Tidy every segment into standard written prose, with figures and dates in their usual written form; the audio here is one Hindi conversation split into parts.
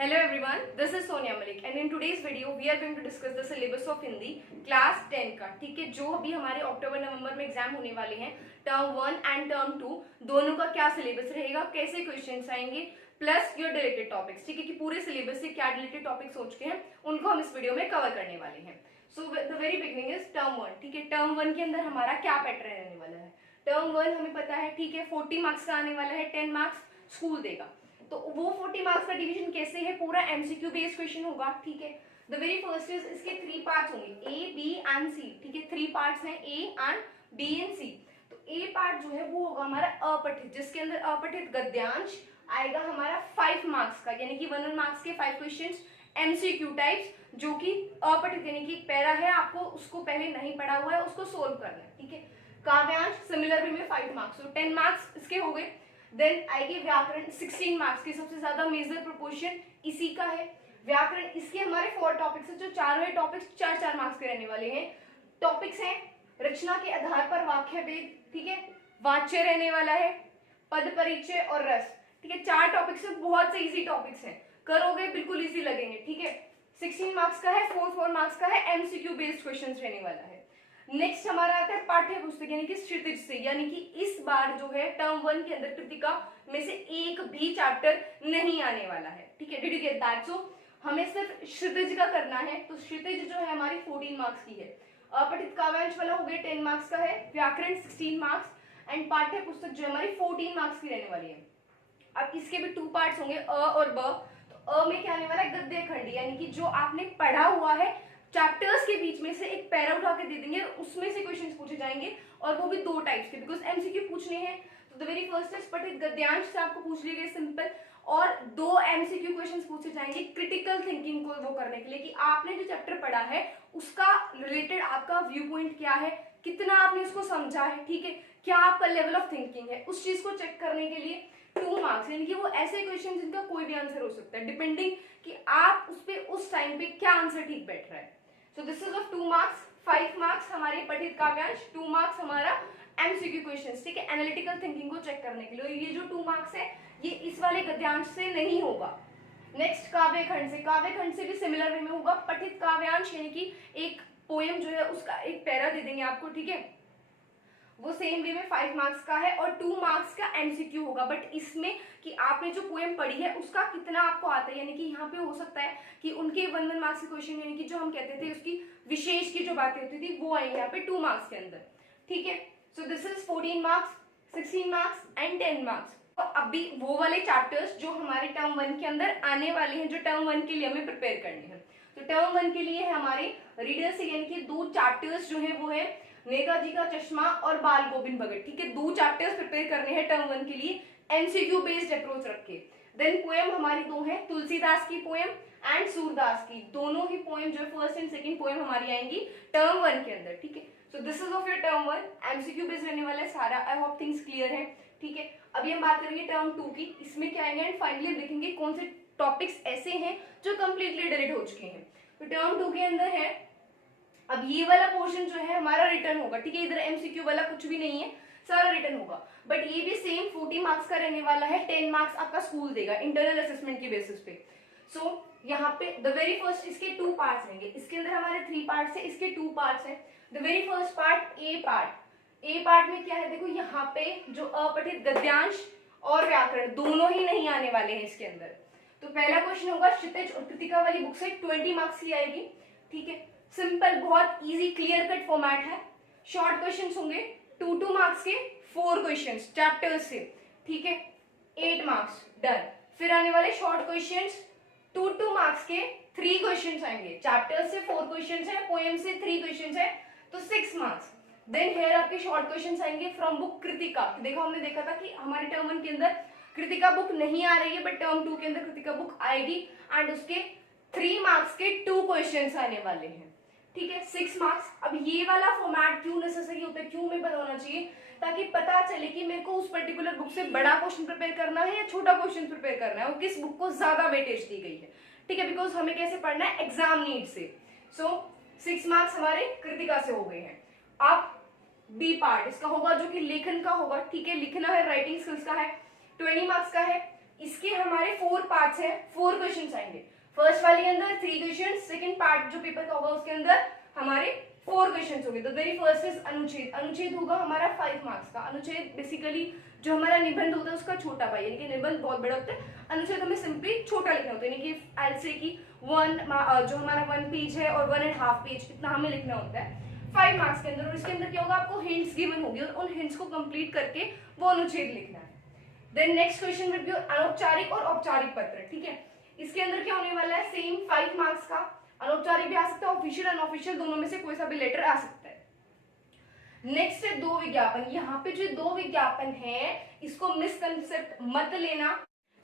Hello everyone, this is Sonia Malik and in today's video we are going to discuss the syllabus of Hindi class 10 का। ठीक है, जो अभी हमारे अक्टूबर नवंबर में एग्जाम होने वाले हैं, टर्म 1 एंड टर्म 2 दोनों का क्या सिलेबस रहेगा, कैसे क्वेश्चंस आएंगे, प्लस योर डिलीटेड टॉपिक्स। ठीक है, कि पूरे सिलेबस से क्या डिलीटेड टॉपिक्स सोच के हैं उनको हम इस वीडियो में कवर करने वाले हैं। So the very beginning is term 1। ठीक है, टर्म 1 के अंदर हमारा क्या पैटर्न रहने वाला है। टर्म 1 हमें पता है, ठीक है, 40 मार्क्स का आने वाला है, 10 मार्क्स स्कूल देगा। तो वो 40 मार्क्स का डिवीजन कैसे है, पूरा एमसीक्यू बेस्ड क्वेश्चन होगा। ठीक है, द वेरी फर्स्ट इज इसके 3 पार्ट्स होंगे, ए बी एंड सी। ठीक है, 3 पार्ट्स हैं, ए एंड बी एंड सी। तो ए पार्ट जो है वो होगा हमारा अपठित, जिसके अंदर अपठित गद्यांश आएगा हमारा 5 मार्क्स का, यानी कि 1 मार्क्स के 5 क्वेश्चंस एमसीक्यू टाइप्स, जो कि अपठित यानी कि पैरा है, आपको उसको पहले नहीं पढ़ा हुआ है, उसको सोल्व करना है। ठीक है, काव्यांश सिमिलर वे में 5 मार्क्स, तो 10 मार्क्स इसके हो गए। देन आएगी व्याकरण, 16 मार्क्स की, सबसे ज्यादा मेजर प्रोपोर्शन इसी का है। व्याकरण, इसके हमारे 4 टॉपिक्स है, जो चारों ही टॉपिक्स 4-4 मार्क्स के रहने वाले हैं। टॉपिक्स हैं रचना के आधार पर वाक्य भेद, ठीक है, वाच्य रहने वाला है, पद परिचय और रस। ठीक है, 4 टॉपिक्स है, बहुत से इजी टॉपिक्स हैं, करोगे बिल्कुल इजी लगेंगे। ठीक है, 16 मार्क्स का है, 4 मार्क्स का है, एमसीक्यू बेस्ड क्वेश्चंस रहने वाला है। नेक्स्ट हमारा आता है पाठ्य पुस्तक, यानी कि क्षितिज से, यानी कि इस बार जो है टर्म 1 के अंदर कृतिका में से एक भी चैप्टर नहीं आने वाला है। ठीक है, डिड यू गेट दैट? सो हमें सिर्फ क्षितिज का करना है, तो क्षितिज जो है हमारी 14 मार्क्स की है। अपठित काव्यांश वाला हो गया 10 मार्क्स का है, व्याकरण 16 मार्क्स एंड पाठ्य पुस्तक जो हमारी 14 मार्क्स की रहने वाली है। अब इसके भी 2 पार्ट्स होंगे, अ और ब। तो अ में क्या आने वाला है, गद्य खंड, यानी कि जो आपने पढ़ा हुआ है चैप्टर्स के बीच में से एक पैरा उठा के दे देंगे, उसमें से क्वेश्चंस पूछे जाएंगे, और वो भी 2 टाइप्स के, बिकॉज एमसीक्यू पूछने हैं। तो द वेरी फर्स्ट इज पठित गद्यांश से आपको पूछ लिए गए सिंपल, और 2 एमसीक्यू क्वेश्चंस पूछे जाएंगे क्रिटिकल थिंकिंग को वो करने के लिए, कि आपने जो चैप्टर पढ़ा है उसका रिलेटेड आपका व्यू पॉइंट क्या है, कितना आपने उसको समझा है। ठीक है, क्या आपका लेवल ऑफ थिंकिंग है, उस चीज को चेक करने के लिए 2 मार्क्स, यानी कि वो ऐसे क्वेश्चन जिनका कोई भी आंसर हो सकता है, डिपेंडिंग कि आप उस पे उस टाइम पे क्या आंसर ठीक बैठ रहा है। So this is of 2 marks, 5 marks हमारे पठित काव्यांश, 2 marks हमारा एमसीक्यू क्वेश्चंस। ठीक है, एनालिटिकल थिंकिंग को चेक करने के लिए। ये जो 2 मार्क्स है ये इस वाले गद्यांश से नहीं होगा। नेक्स्ट काव्य खंड से, काव्य खंड से भी सिमिलर वे में होगा। पठित काव्यांश यानी कि एक पोएम जो है उसका एक पैरा दे देंगे आपको, ठीक है, वो सेम वे में 5 मार्क्स का है और 2 मार्क्स का एमसीक्यू होगा। बट इसमें कि आपने जो पोएम पढ़ी है उसका कितना आपको आता है, यानी कि यहाँ पे हो सकता है कि उनके 1 मार्क्स के क्वेश्चन, यानी कि जो हम कहते थे उसकी विशेष की जो बातें होती थी वो आएंगे यहाँ पे 2 मार्क्स के अंदर। ठीक है, so this is 14 marks, 16 marks and 10 marks. तो अभी वो वाले चैप्टर्स जो हमारे टर्म 1 के अंदर आने वाले हैं, जो टर्म 1 के लिए हमें प्रिपेयर करने हैं। तो टर्म 1 के लिए है हमारे रीडर से, यानी कि 2 चैप्टर्स जो है वो है नेताजी का चश्मा और बाल गोविंद भगत। ठीक है, 2 चैप्टर्स प्रिपेयर करने हैं टर्म 1 के लिए, एमसीक्यू बेस्ड अप्रोच रख के। देन पोएम हमारी 2 है, तुलसीदास की पोएम एंड सूरदास की, दोनों ही पोएम जो फर्स्ट एंड सेकंड पोएम हमारी आएंगी टर्म 1 के अंदर। ठीक है, so this is of your term 1, MCQ based रहने वाला है सारा। आई होप थिंग्स क्लियर है। ठीक है, अभी हम बात करेंगे टर्म 2 की, इसमें क्या आएंगे एंड फाइनली देखेंगे कौन से टॉपिक्स ऐसे हैं जो कंप्लीटली डिलीट हो चुके हैं। तो टर्म 2 के अंदर है, अब ये वाला पोर्शन जो है हमारा रिटर्न होगा। ठीक है, इधर एमसीक्यू वाला कुछ भी नहीं है, सारा रिटर्न होगा, बट ये भी सेम 40 मार्क्स का रहने वाला है, 10 मार्क्स आपका स्कूल देगा इंटरनल असेसमेंट की बेसिस पे। सो यहाँ पे द वेरी फर्स्ट इसके 2 पार्ट्स रहेंगे, इसके अंदर हमारे 3 पार्ट्स है, इसके 2 पार्ट्स है। The very first part A part, A part में क्या है, देखो यहाँ पे जो अपठित गद्यांश और व्याकरण दोनों ही नहीं आने वाले हैं इसके अंदर। तो पहला क्वेश्चन होगा क्षितिज और कृतिका वाली बुक से, 20 मार्क्स की आएगी। ठीक है, सिंपल, बहुत इजी क्लियर कट फॉर्मेट है। शॉर्ट क्वेश्चंस होंगे 2 मार्क्स के 4 क्वेश्चंस चैप्टर्स से। ठीक है, 8 मार्क्स डन। फिर आने वाले शॉर्ट क्वेश्चंस 2 मार्क्स के 3 क्वेश्चंस आएंगे, चैप्टर्स से 4 क्वेश्चंस है, पोएम से 3 क्वेश्चंस है, तो 6 मार्क्स। देन हेयर आपके शॉर्ट क्वेश्चंस आएंगे फ्रॉम बुक कृतिका। देखो हमने देखा था कि हमारे टर्म 1 के अंदर कृतिका बुक नहीं आ रही है, बट टर्म 2 के अंदर कृतिका बुक आएगी एंड उसके 3 मार्क्स के 2 क्वेश्चंस आने वाले हैं। ठीक है, 6 मार्क्स। अब ये वाला फॉर्मेट क्यों नेसेसरी होता है, क्यों हमें पता होना चाहिए, ताकि पता चले कि मेरे को उस पर्टिकुलर बुक से बड़ा क्वेश्चन प्रिपेयर करना है या छोटा क्वेश्चन प्रिपेयर करना है, और किस बुक को ज्यादा वेटेज दी गई है। ठीक है, बिकॉज हमें कैसे पढ़ना है, एग्जाम नीड से। सो 6 मार्क्स हमारे कृतिका से हो गए हैं। अब बी पार्ट इसका होगा जो कि लेखन का होगा। ठीक है, लिखना है, राइटिंग स्किल्स का है, 20 मार्क्स का है। इसके हमारे 4 पार्ट्स हैं, 4 क्वेश्चन आएंगे। फर्स्ट वाले के अंदर 3 क्वेश्चन, सेकंड पार्ट जो पेपर का होगा उसके अंदर हमारे 4 क्वेश्चन होंगे। तो वेरी फर्स्ट इज अनुच्छेद। अनुच्छेद होगा हमारा 5 मार्क्स का। अनुच्छेद बेसिकली जो हमारा निबंध होता है उसका छोटा भाई, यानी कि निबंध बहुत बड़ा होता है, अनुच्छेद हमें सिंपली छोटा लिखना होता है, यानी कि आई से कि जो हमारा 1 पेज है और 1.5 पेज इतना हमें लिखना होता है 5 मार्क्स के अंदर। और इसके अंदर क्या होगा, आपको हिंट्स गिवन होगी और उन हिंट्स को कंप्लीट करके वो अनुच्छेद लिखना है। Then next question will be अनौपचारिक और औपचारिक पत्र। ठीक है, इसके अंदर क्या होने वाला है, सेम 5 मार्क्स का। अनौपचारिक भी आ सकता है, ऑफिशियल अनऑफिशियल दोनों में से कोई सा भी लेटर आ सकता है। नेक्स्ट है 2 विज्ञापन। यहाँ पे जो 2 विज्ञापन है इसको मिसकंसेप्ट मत लेना।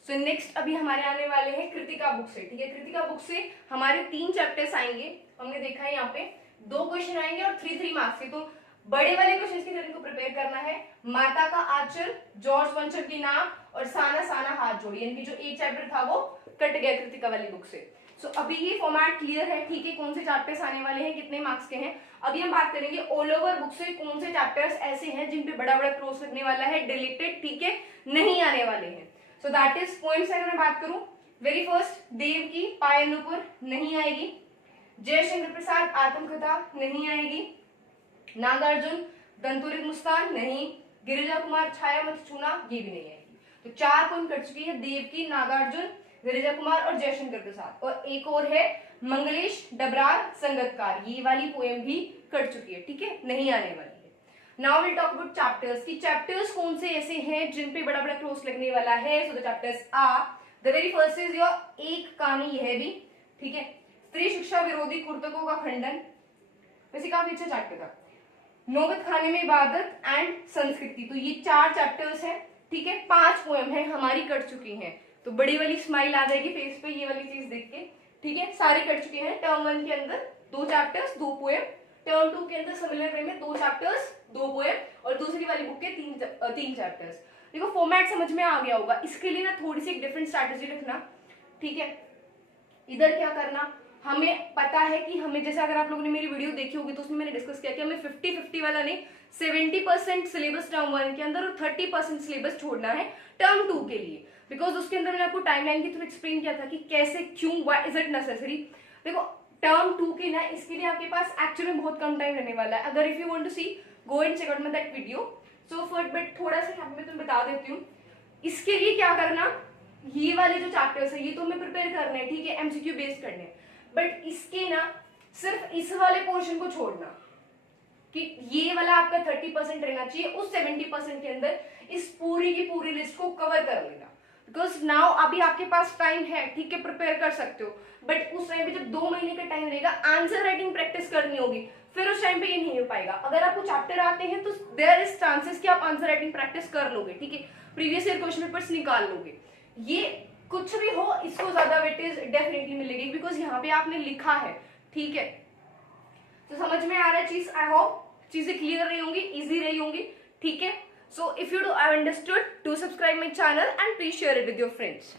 सो नेक्स्ट अभी हमारे आने वाले हैं कृतिका बुक से। ठीक है, कृतिका बुक से हमारे 3 चैप्टर्स आएंगे। हमने देखा है यहाँ पे 2 क्वेश्चन आएंगे और 3 मार्क्स के। तो बड़े वाले क्वेश्चन के लिए को प्रिपेयर करना है। माता का आंचल, जॉर्ज वंचर की नाव और साना साना हाथ जोड़ी, यानी कि जो एक चैप्टर था वो कट गया कृतिका वाली बुक से। सो अभी ये फॉर्मेट क्लियर है। ठीक है, कौन से चैप्टर्स आने वाले हैं, कितने मार्क्स के हैं। अभी हम बात करेंगे ऑल ओवर बुक से कौन से चैप्टर्स ऐसे हैं जिन पे बड़ा बड़ा क्रॉस लगने वाला है, डिलीटेड, ठीक है, नहीं आने वाले हैं। So that is points. अगर मैं बात करूं, वेरी फर्स्ट देव की पायनुपुर नहीं आएगी, जयशंकर प्रसाद आत्मकथा नहीं आएगी, नागार्जुन दंतुरित मुस्कान नहीं, गिरिजा कुमार छाया मत छूना ये भी नहीं आएगी। तो 4 पॉइंट कट चुकी है, देव की, नागार्जुन, गिरिजा कुमार और जयशंकर प्रसाद। और एक और है मंगलेश डबरार संगतकार, ये वाली पोएम भी कट चुकी है। ठीक है, नहीं आने वाली है। Now will talk about chapters की चैप्टर्स कौन से ऐसे हैं जिन पे बड़ा बड़ा क्रॉस लगने वाला है। So the chapters are, the very first is your एक कहानी यह भी। ठीक है, स्त्री शिक्षा विरोधी कुर्तकों का खंडन, वैसे काफी अच्छा चैप्टर था। नौबत खाने में इबादत एंड संस्कृति, तो ये 4 चैप्टर्स हैं। ठीक है, 5 पोएम है हमारी कट चुकी हैं। तो बड़ी वाली स्माइल आ जाएगी फेस पे ये वाली चीज देख के। ठीक है, सारी कट चुके हैं। टर्म 1 के अंदर 2 चैप्टर्स 2 पोएम, टर्म 2 के अंदर सिमिलर वे में 2 चैप्टर्स 2 पोएम और दूसरी वाली बुक के 3 चैप्टर्स। देखो फॉर्मेट समझ में आ गया होगा। इसके लिए ना थोड़ी सी एक डिफरेंट स्ट्रैटेजी रखना। ठीक है, इधर क्या करना, हमें पता है कि हमें, जैसे अगर आप लोगों ने मेरी वीडियो देखी होगी तो उसमें मैंने डिस्कस किया कि हमें 50-50 वाला नहीं, 70% सिलेबस टर्म 1 के अंदर और 30% सिलेबस छोड़ना है टर्म 2 के लिए। बिकॉज उसके अंदर मैंने आपको टाइमलाइन के थ्रू एक्सप्लेन किया था कि कैसे, क्यों, व्हाई इज इट नेसेसरी। देखो टर्म 2 के ना, इसके लिए आपके पास एक्चुअली में बहुत कम टाइम रहने वाला है। अगर if you want to see, go and check out my that video. So for but थोड़ा सा यहाँ पे मैं तुम्हें बता देती हूँ। इसके लिए क्या करना, ये वाले जो चैप्टर्स है ये तो हमें प्रिपेयर करने हैं। ठीक है, एमसीक्यू बेस्ड करने हैं। बट इसके ना सिर्फ इस वाले पोर्शन को छोड़ना कि ये वाला आपका 30% रहना चाहिए, उस 70% के अंदर इस पूरी की पूरी लिस्ट को कवर कर लेना। बिकॉज नाउ अभी आपके पास टाइम है, ठीक है, प्रिपेयर कर सकते हो। बट उस टाइम पे जब 2 महीने का टाइम रहेगा, आंसर राइटिंग प्रैक्टिस करनी होगी, फिर उस टाइम पे ये नहीं हो पाएगा। अगर आपको चैप्टर आते हैं तो देयर इज चांसेस कि आप आंसर राइटिंग प्रैक्टिस कर लोगे। ठीक है, प्रीवियस ईयर क्वेश्चन पेपर्स निकाल लोगे। ये कुछ भी हो, इसको ज्यादा वेटेज डेफिनेटली मिलेगी बिकॉज यहाँ पे आपने लिखा है। ठीक है, तो समझ में आ रहा है चीज। आई होप चीजें क्लियर रही होंगी, इजी रही होंगी। ठीक है, so if you do I understood, do subscribe my channel and please share it with your friends.